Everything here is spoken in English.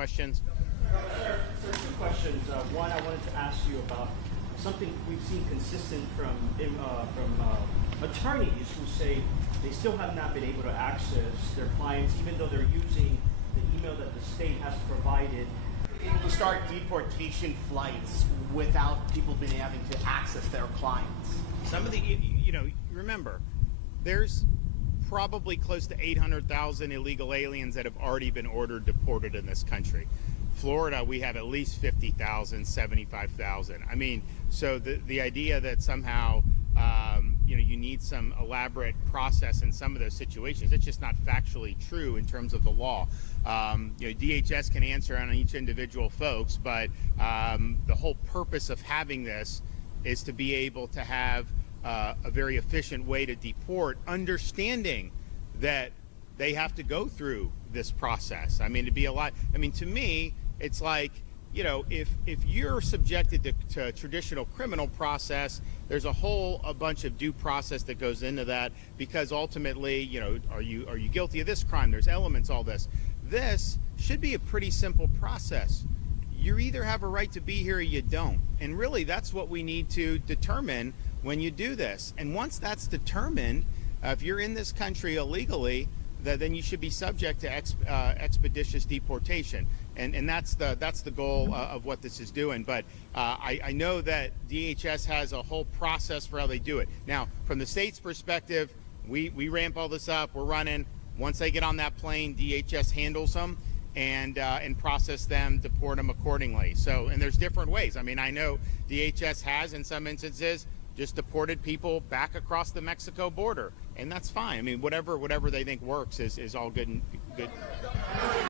questions? Sir, two questions. One, I wanted to ask you about something we've seen consistent from attorneys who say they still have not been able to access their clients, even though they're using the email that the state has provided. Able to start deportation flights without people being having to access their clients. Some of the, remember, there's probably close to 800,000 illegal aliens that have already been ordered deported in this country. Florida, we have at least 50,000, 75,000. I mean, so the idea that somehow, you need some elaborate process in some of those situations, it's just not factually true in terms of the law. DHS can answer on each individual folks, but the whole purpose of having this is to be able to have a very efficient way to deport, understanding that they have to go through this process. I mean, to me, it's like, if you're subjected to traditional criminal process, there's a bunch of due process that goes into that, because ultimately, are you guilty of this crime? There's elements, all this. This should be a pretty simple process. You either have a right to be here or you don't. And really, that's what we need to determine when you do this. And once that's determined, if you're in this country illegally, then you should be subject to expeditious deportation. And that's the goal of what this is doing. But I know that DHS has a whole process for how they do it. Now, from the state's perspective, we ramp all this up. We're running. Once they get on that plane, DHS handles them and process them, deport them accordingly. So, and there's different ways. I mean, I know DHS has, in some instances, just deported people back across the Mexico border, and that's fine. I mean, whatever they think works is all good and good.